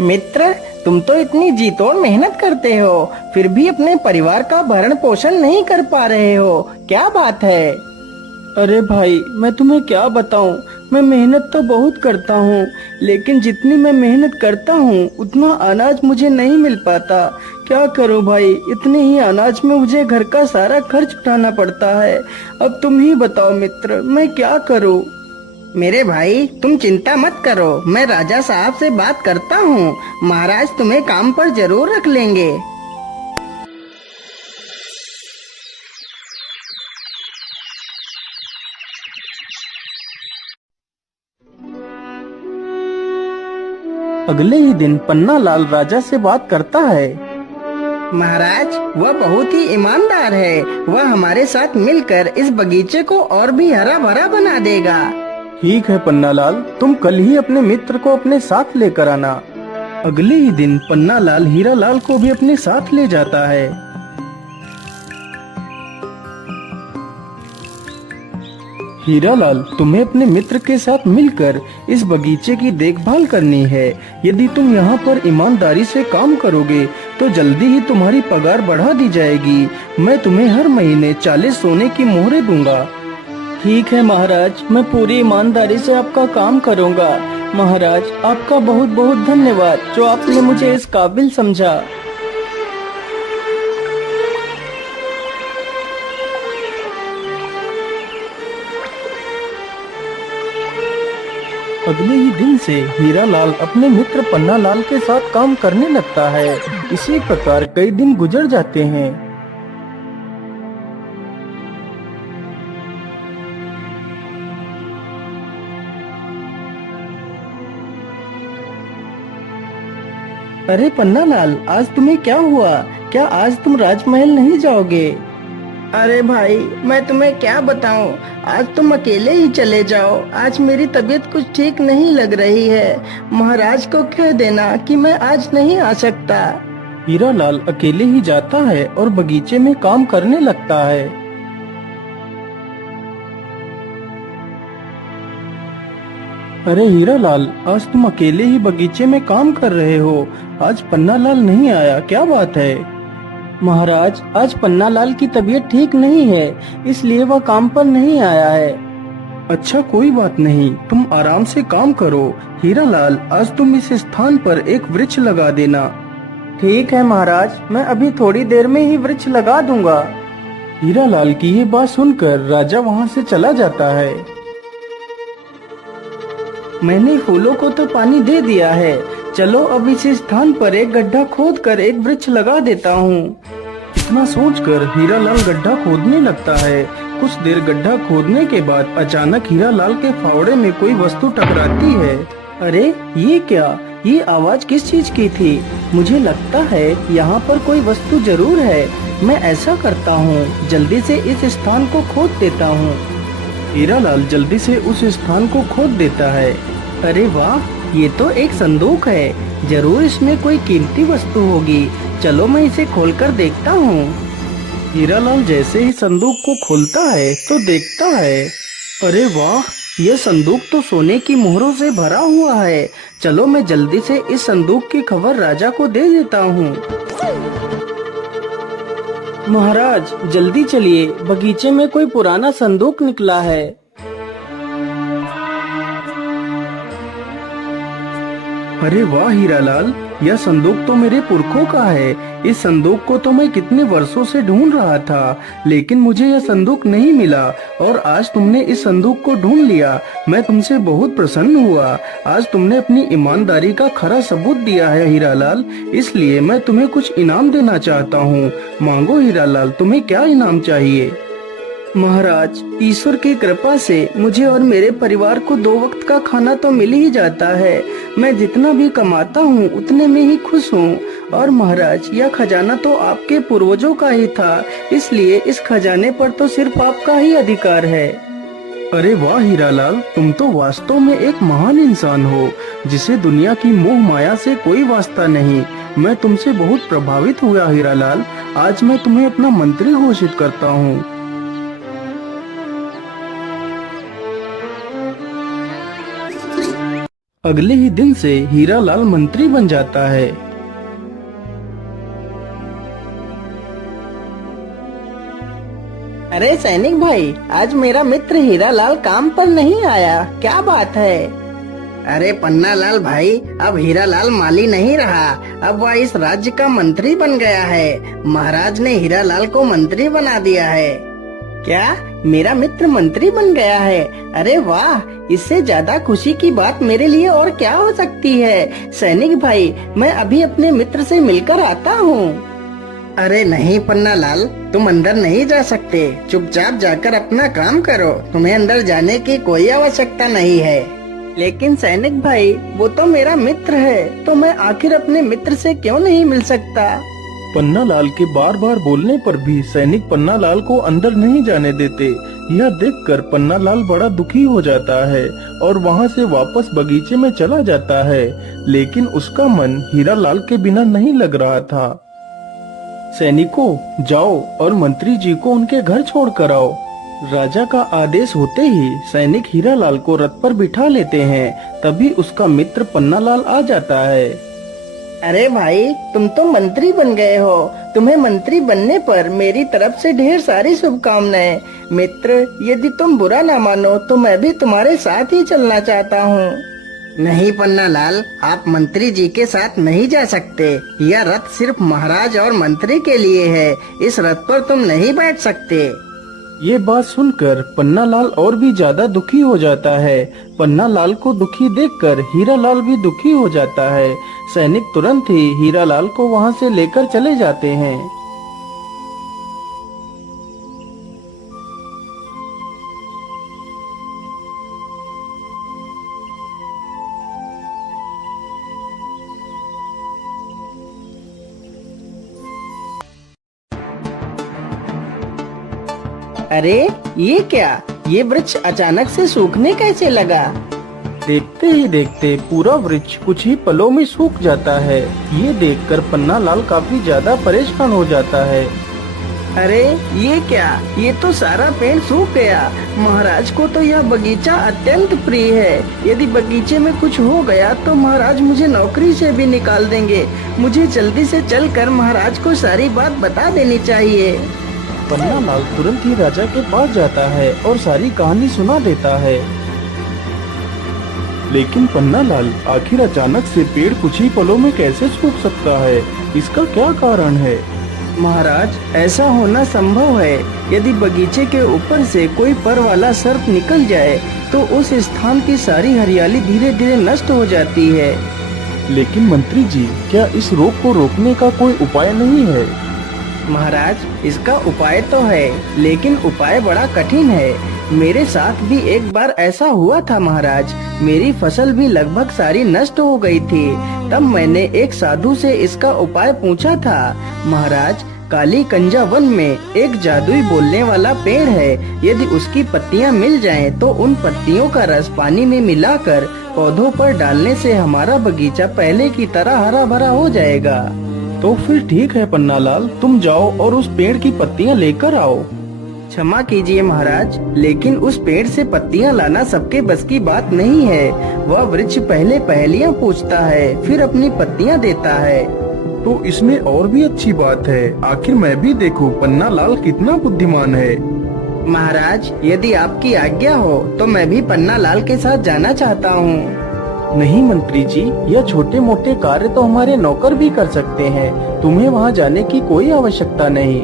मित्र, तुम तो इतनी जी तोड़ मेहनत करते हो, फिर भी अपने परिवार का भरण पोषण नहीं कर पा रहे हो, क्या बात है? अरे भाई, मैं तुम्हें क्या बताऊं। मैं मेहनत तो बहुत करता हूँ, लेकिन जितनी मैं मेहनत करता हूँ उतना अनाज मुझे नहीं मिल पाता। क्या करूं भाई, इतने ही अनाज में मुझे घर का सारा खर्च उठाना पड़ता है। अब तुम ही बताओ मित्र, मैं क्या करूं। मेरे भाई, तुम चिंता मत करो, मैं राजा साहब से बात करता हूँ। महाराज तुम्हें काम पर जरूर रख लेंगे। अगले ही दिन पन्ना लाल राजा से बात करता है। महाराज, वह बहुत ही ईमानदार है। वह हमारे साथ मिलकर इस बगीचे को और भी हरा भरा बना देगा। ठीक है पन्नालाल, तुम कल ही अपने मित्र को अपने साथ लेकर आना। अगले ही दिन पन्नालाल हीरालाल को भी अपने साथ ले जाता है। हीरालाल, तुम्हें अपने मित्र के साथ मिलकर इस बगीचे की देखभाल करनी है। यदि तुम यहाँ पर ईमानदारी से काम करोगे तो जल्दी ही तुम्हारी पगार बढ़ा दी जाएगी। मैं तुम्हें हर महीने 40 सोने की मोहरें दूंगा। ठीक है महाराज, मैं पूरी ईमानदारी से आपका काम करूंगा। महाराज, आपका बहुत बहुत धन्यवाद जो आपने मुझे इस काबिल समझा। अगले ही दिन से हीरालाल अपने मित्र पन्नालाल के साथ काम करने लगता है। इसी प्रकार कई दिन गुजर जाते हैं। अरे पन्नालाल, आज तुम्हें क्या हुआ? क्या आज तुम राजमहल नहीं जाओगे? अरे भाई, मैं तुम्हें क्या बताऊं, आज तुम अकेले ही चले जाओ। आज मेरी तबीयत कुछ ठीक नहीं लग रही है। महाराज को कह देना कि मैं आज नहीं आ सकता। हीरालाल अकेले ही जाता है और बगीचे में काम करने लगता है। अरे हीरालाल, आज तुम अकेले ही बगीचे में काम कर रहे हो। आज पन्नालाल नहीं आया, क्या बात है? महाराज, आज पन्नालाल की तबीयत ठीक नहीं है, इसलिए वह काम पर नहीं आया है। अच्छा, कोई बात नहीं, तुम आराम से काम करो। हीरालाल, आज तुम इस स्थान पर एक वृक्ष लगा देना। ठीक है महाराज, मैं अभी थोड़ी देर में ही वृक्ष लगा दूंगा। हीरालाल की ये बात सुनकर राजा वहाँ से चला जाता है। मैंने फूलों को तो पानी दे दिया है, चलो अब इस स्थान पर एक गड्ढा खोदकर एक वृक्ष लगा देता हूँ। इतना सोचकर हीरालाल गड्ढा खोदने लगता है। कुछ देर गड्ढा खोदने के बाद अचानक हीरालाल के फावड़े में कोई वस्तु टकराती है। अरे ये क्या? ये आवाज किस चीज की थी? मुझे लगता है यहाँ पर कोई वस्तु जरूर है। मैं ऐसा करता हूँ, जल्दी से इस स्थान को खोद देता हूँ। हीरालाल जल्दी से उस स्थान को खोद देता है। अरे वाह, ये तो एक संदूक है। जरूर इसमें कोई कीमती वस्तु होगी। चलो मैं इसे खोलकर देखता हूँ। हीरालाल जैसे ही संदूक को खोलता है तो देखता है, अरे वाह, यह संदूक तो सोने की मोहरों से भरा हुआ है। चलो मैं जल्दी से इस संदूक की खबर राजा को दे देता हूँ। महाराज जल्दी चलिए, बगीचे में कोई पुराना संदूक निकला है। अरे वाह हीरालाल, यह संदूक तो मेरे पुरखों का है। इस संदूक को तो मैं कितने वर्षों से ढूंढ रहा था, लेकिन मुझे यह संदूक नहीं मिला और आज तुमने इस संदूक को ढूंढ लिया। मैं तुमसे बहुत प्रसन्न हुआ। आज तुमने अपनी ईमानदारी का खरा सबूत दिया है हीरालाल, इसलिए मैं तुम्हें कुछ इनाम देना चाहता हूँ। मांगो हीरालाल, तुम्हें क्या इनाम चाहिए? महाराज, ईश्वर की कृपा से मुझे और मेरे परिवार को 2 वक्त का खाना तो मिल ही जाता है। मैं जितना भी कमाता हूँ उतने में ही खुश हूँ। और महाराज, यह खजाना तो आपके पूर्वजों का ही था, इसलिए इस खजाने पर तो सिर्फ आपका ही अधिकार है। अरे वाह हीरालाल, तुम तो वास्तव में एक महान इंसान हो, जिसे दुनिया की मोह माया से कोई वास्ता नहीं। मैं तुमसे बहुत प्रभावित हुआ हीरालाल। आज मैं तुम्हें अपना मंत्री घोषित करता हूँ। अगले ही दिन से हीरालाल मंत्री बन जाता है। अरे सैनिक भाई, आज मेरा मित्र हीरालाल काम पर नहीं आया, क्या बात है? अरे पन्नालाल भाई, अब हीरालाल माली नहीं रहा, अब वह इस राज्य का मंत्री बन गया है। महाराज ने हीरालाल को मंत्री बना दिया है। क्या मेरा मित्र मंत्री बन गया है? अरे वाह, इससे ज्यादा खुशी की बात मेरे लिए और क्या हो सकती है। सैनिक भाई, मैं अभी अपने मित्र से मिलकर आता हूँ। अरे नहीं पन्नालाल, तुम अंदर नहीं जा सकते, चुपचाप जाकर अपना काम करो, तुम्हें अंदर जाने की कोई आवश्यकता नहीं है। लेकिन सैनिक भाई, वो तो मेरा मित्र है, तो मैं आखिर अपने मित्र से क्यों नहीं मिल सकता? पन्नालाल के बार बार बोलने पर भी सैनिक पन्नालाल को अंदर नहीं जाने देते। यह देखकर पन्नालाल बड़ा दुखी हो जाता है और वहां से वापस बगीचे में चला जाता है, लेकिन उसका मन हीरालाल के बिना नहीं लग रहा था। सैनिकों, जाओ और मंत्री जी को उनके घर छोड़ कर आओ। राजा का आदेश होते ही सैनिक हीरालाल को रथ पर बिठा लेते हैं। तभी उसका मित्र पन्नालाल आ जाता है। अरे भाई, तुम तो मंत्री बन गए हो, तुम्हें मंत्री बनने पर मेरी तरफ से ढेर सारी शुभकामनाएं। मित्र, यदि तुम बुरा ना मानो तो मैं भी तुम्हारे साथ ही चलना चाहता हूँ। नहीं पन्नालाल, आप मंत्री जी के साथ नहीं जा सकते, यह रथ सिर्फ महाराज और मंत्री के लिए है, इस रथ पर तुम नहीं बैठ सकते। ये बात सुनकर पन्नालाल और भी ज्यादा दुखी हो जाता है। पन्नालाल को दुखी देखकर हीरालाल भी दुखी हो जाता है। सैनिक तुरंत ही हीरालाल को वहां से लेकर चले जाते हैं। अरे ये क्या, ये वृक्ष अचानक से सूखने कैसे लगा? देखते ही देखते पूरा वृक्ष कुछ ही पलों में सूख जाता है। ये देखकर पन्नालाल काफी ज्यादा परेशान हो जाता है। अरे ये क्या, ये तो सारा पेड़ सूख गया। महाराज को तो यह बगीचा अत्यंत प्रिय है, यदि बगीचे में कुछ हो गया तो महाराज मुझे नौकरी से भी निकाल देंगे। मुझे जल्दी से चलकर महाराज को सारी बात बता देनी चाहिए। पन्नालाल तुरंत ही राजा के पास जाता है और सारी कहानी सुना देता है। लेकिन पन्नालाल, आखिर अचानक से पेड़ कुछ ही पलों में कैसे सूख सकता है, इसका क्या कारण है? महाराज, ऐसा होना संभव है, यदि बगीचे के ऊपर से कोई पर वाला सर्प निकल जाए तो उस स्थान की सारी हरियाली धीरे धीरे नष्ट हो जाती है। लेकिन मंत्री जी, क्या इस रोग को रोकने का कोई उपाय नहीं है? महाराज, इसका उपाय तो है, लेकिन उपाय बड़ा कठिन है। मेरे साथ भी एक बार ऐसा हुआ था महाराज, मेरी फसल भी लगभग सारी नष्ट हो गई थी। तब मैंने एक साधु से इसका उपाय पूछा था। महाराज, काली कंजा वन में एक जादुई बोलने वाला पेड़ है, यदि उसकी पत्तियां मिल जाएं तो उन पत्तियों का रस पानी में मिलाकर पौधों पर डालने से हमारा बगीचा पहले की तरह हरा भरा हो जाएगा। तो फिर ठीक है पन्नालाल, तुम जाओ और उस पेड़ की पत्तियां लेकर आओ। क्षमा कीजिए महाराज, लेकिन उस पेड़ से पत्तियां लाना सबके बस की बात नहीं है। वह वृक्ष पहले पहेलियां पूछता है, फिर अपनी पत्तियां देता है। तो इसमें और भी अच्छी बात है, आखिर मैं भी देखूं पन्नालाल कितना बुद्धिमान है। महाराज, यदि आपकी आज्ञा हो तो मैं भी पन्नालाल के साथ जाना चाहता हूँ। नहीं मंत्री जी, यह छोटे मोटे कार्य तो हमारे नौकर भी कर सकते हैं, तुम्हें वहाँ जाने की कोई आवश्यकता नहीं।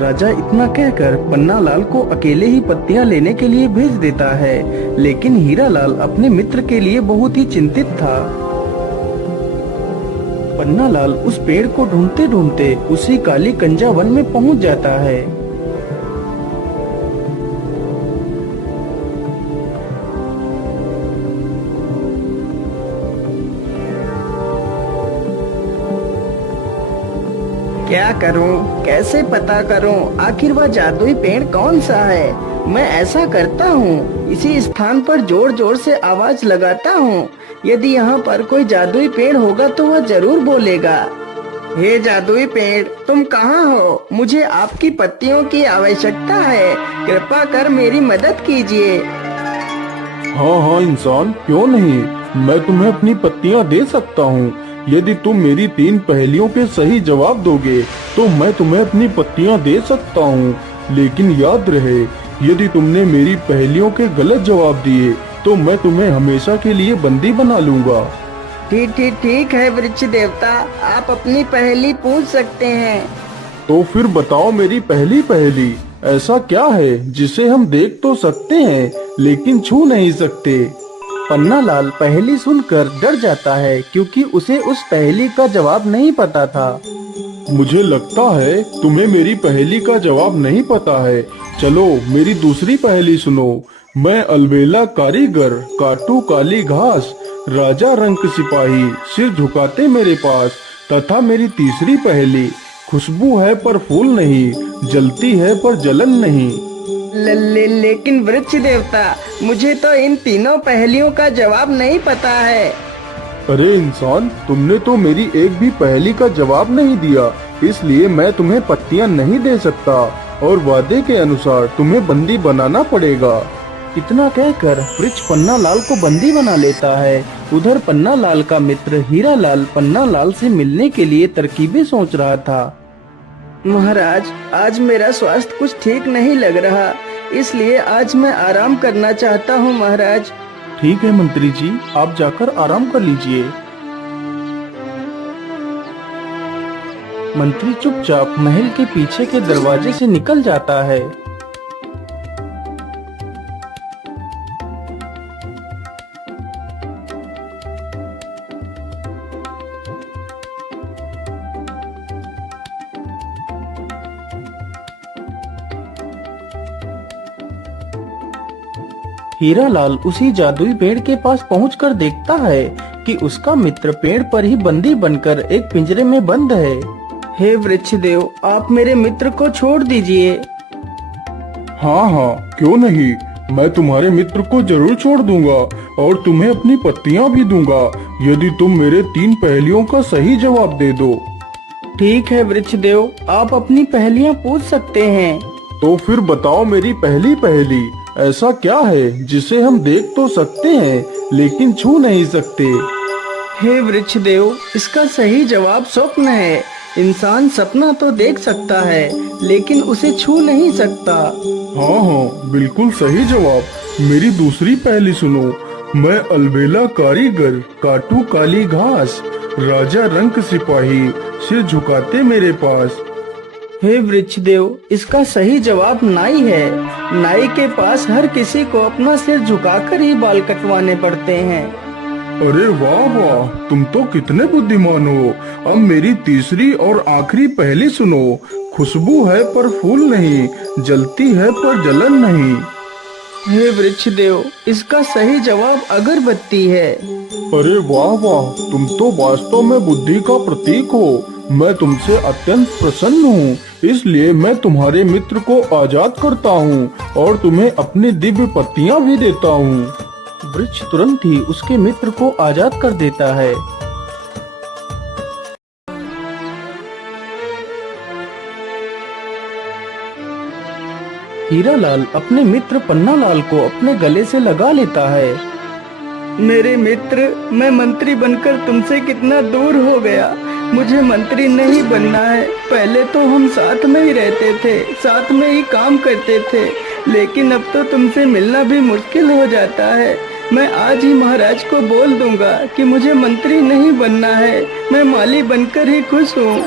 राजा इतना कहकर पन्नालाल को अकेले ही पत्तियां लेने के लिए भेज देता है, लेकिन हीरालाल अपने मित्र के लिए बहुत ही चिंतित था। पन्नालाल उस पेड़ को ढूंढते ढूंढते उसी काली कंजा वन में पहुंच जाता है। क्या करूं, कैसे पता करूं, आखिर वह जादुई पेड़ कौन सा है? मैं ऐसा करता हूं, इसी स्थान पर जोर जोर से आवाज लगाता हूं। यदि यहाँ पर कोई जादुई पेड़ होगा तो वह जरूर बोलेगा। हे जादुई पेड़, तुम कहाँ हो? मुझे आपकी पत्तियों की आवश्यकता है, कृपा कर मेरी मदद कीजिए। हाँ हाँ इंसान, क्यों नहीं, मैं तुम्हें अपनी पत्तियां दे सकता हूँ। यदि तुम मेरी 3 पहेलियों के सही जवाब दोगे तो मैं तुम्हें अपनी पत्तियां दे सकता हूँ। लेकिन याद रहे, यदि तुमने मेरी पहेलियों के गलत जवाब दिए तो मैं तुम्हें हमेशा के लिए बंदी बना लूंगा। ठीक ठीक ठीक है वृक्ष देवता, आप अपनी पहेली पूछ सकते हैं। तो फिर बताओ मेरी पहली पहेली, ऐसा क्या है जिसे हम देख तो सकते हैं लेकिन छू नहीं सकते? पन्ना लाल पहेली सुनकर डर जाता है क्योंकि उसे उस पहेली का जवाब नहीं पता था। मुझे लगता है तुम्हें मेरी पहेली का जवाब नहीं पता है। चलो मेरी दूसरी पहेली सुनो। मैं अलबेला कारीगर, काटू काली घास, राजा रंक सिपाही, सिर झुकाते मेरे पास। तथा मेरी तीसरी पहेली, खुशबू है पर फूल नहीं, जलती है पर जलन नहीं। लेकिन वृक्ष देवता, मुझे तो इन तीनों पहेलियों का जवाब नहीं पता है। अरे इंसान, तुमने तो मेरी एक भी पहेली का जवाब नहीं दिया, इसलिए मैं तुम्हें पत्तियां नहीं दे सकता और वादे के अनुसार तुम्हें बंदी बनाना पड़ेगा। इतना कहकर वृक्ष पन्ना लाल को बंदी बना लेता है। उधर पन्ना लाल का मित्र हीरा लाल पन्ना लाल से मिलने के लिए तरकीबें सोच रहा था। महाराज, आज मेरा स्वास्थ्य कुछ ठीक नहीं लग रहा, इसलिए आज मैं आराम करना चाहता हूँ महाराज। ठीक है मंत्री जी, आप जाकर आराम कर लीजिए। मंत्री चुपचाप महल के पीछे के दरवाजे से निकल जाता है। हीरा लाल उसी जादुई पेड़ के पास पहुंचकर देखता है कि उसका मित्र पेड़ पर ही बंदी बनकर एक पिंजरे में बंद है। हे वृक्ष देव, आप मेरे मित्र को छोड़ दीजिए। हाँ हाँ, क्यों नहीं, मैं तुम्हारे मित्र को जरूर छोड़ दूंगा और तुम्हें अपनी पत्तियां भी दूंगा यदि तुम मेरे 3 पहेलियों का सही जवाब दे दो। ठीक है वृक्ष देव, आप अपनी पहेलियां पूछ सकते हैं। तो फिर बताओ मेरी पहली पहेली, ऐसा क्या है जिसे हम देख तो सकते हैं लेकिन छू नहीं सकते? हे वृक्ष देव, इसका सही जवाब स्वप्न है। इंसान सपना तो देख सकता है लेकिन उसे छू नहीं सकता। हाँ हाँ, बिल्कुल सही जवाब। मेरी दूसरी पहेली सुनो। मैं अलबेला कारीगर, काटू काली घास, राजा रंक सिपाही, सिर झुकाते मेरे पास। हे वृक्ष देव, इसका सही जवाब नाई है। नाई के पास हर किसी को अपना सिर झुकाकर ही बाल कटवाने पड़ते हैं। अरे वाह वाह, तुम तो कितने बुद्धिमान हो। अब मेरी तीसरी और आखिरी पहेली सुनो। खुशबू है पर फूल नहीं, जलती है पर जलन नहीं। हे वृक्ष देव, इसका सही जवाब अगरबत्ती है। अरे वाह वाह, तुम तो वास्तव में बुद्धि का प्रतीक हो। मैं तुमसे अत्यंत प्रसन्न हूँ, इसलिए मैं तुम्हारे मित्र को आजाद करता हूँ और तुम्हें अपनी दिव्य पत्तियाँ भी देता हूँ। वृक्ष तुरंत ही उसके मित्र को आजाद कर देता है। हीरा लाल अपने मित्र पन्ना लाल को अपने गले से लगा लेता है। मेरे मित्र, मैं मंत्री बनकर तुमसे कितना दूर हो गया। मुझे मंत्री नहीं बनना है। पहले तो हम साथ में ही रहते थे, साथ में ही काम करते थे, लेकिन अब तो तुमसे मिलना भी मुश्किल हो जाता है। मैं आज ही महाराज को बोल दूंगा कि मुझे मंत्री नहीं बनना है, मैं माली बनकर ही खुश हूँ।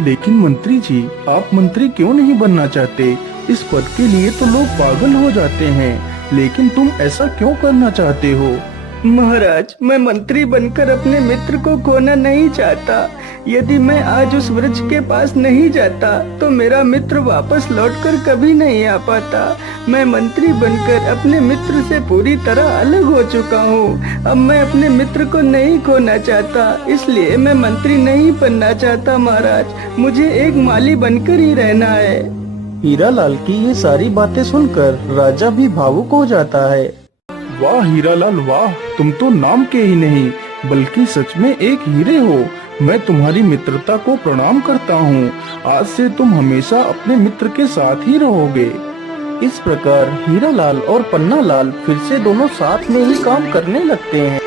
लेकिन मंत्री जी, आप मंत्री क्यों नहीं बनना चाहते? इस पद के लिए तो लोग पागल हो जाते हैं, लेकिन तुम ऐसा क्यों करना चाहते हो? महाराज, मैं मंत्री बनकर अपने मित्र को खोना नहीं चाहता। यदि मैं आज उस वृक्ष के पास नहीं जाता तो मेरा मित्र वापस लौटकर कभी नहीं आ पाता। मैं मंत्री बनकर अपने मित्र से पूरी तरह अलग हो चुका हूँ। अब मैं अपने मित्र को नहीं खोना चाहता, इसलिए मैं मंत्री नहीं बनना चाहता महाराज। मुझे एक माली बनकर ही रहना है। हीरा लाल की ये सारी बातें सुनकर राजा भी भावुक हो जाता है। वाह हीरालाल वाह, तुम तो नाम के ही नहीं बल्कि सच में एक हीरे हो। मैं तुम्हारी मित्रता को प्रणाम करता हूँ। आज से तुम हमेशा अपने मित्र के साथ ही रहोगे। इस प्रकार हीरालाल और पन्नालाल फिर से दोनों साथ में ही काम करने लगते हैं।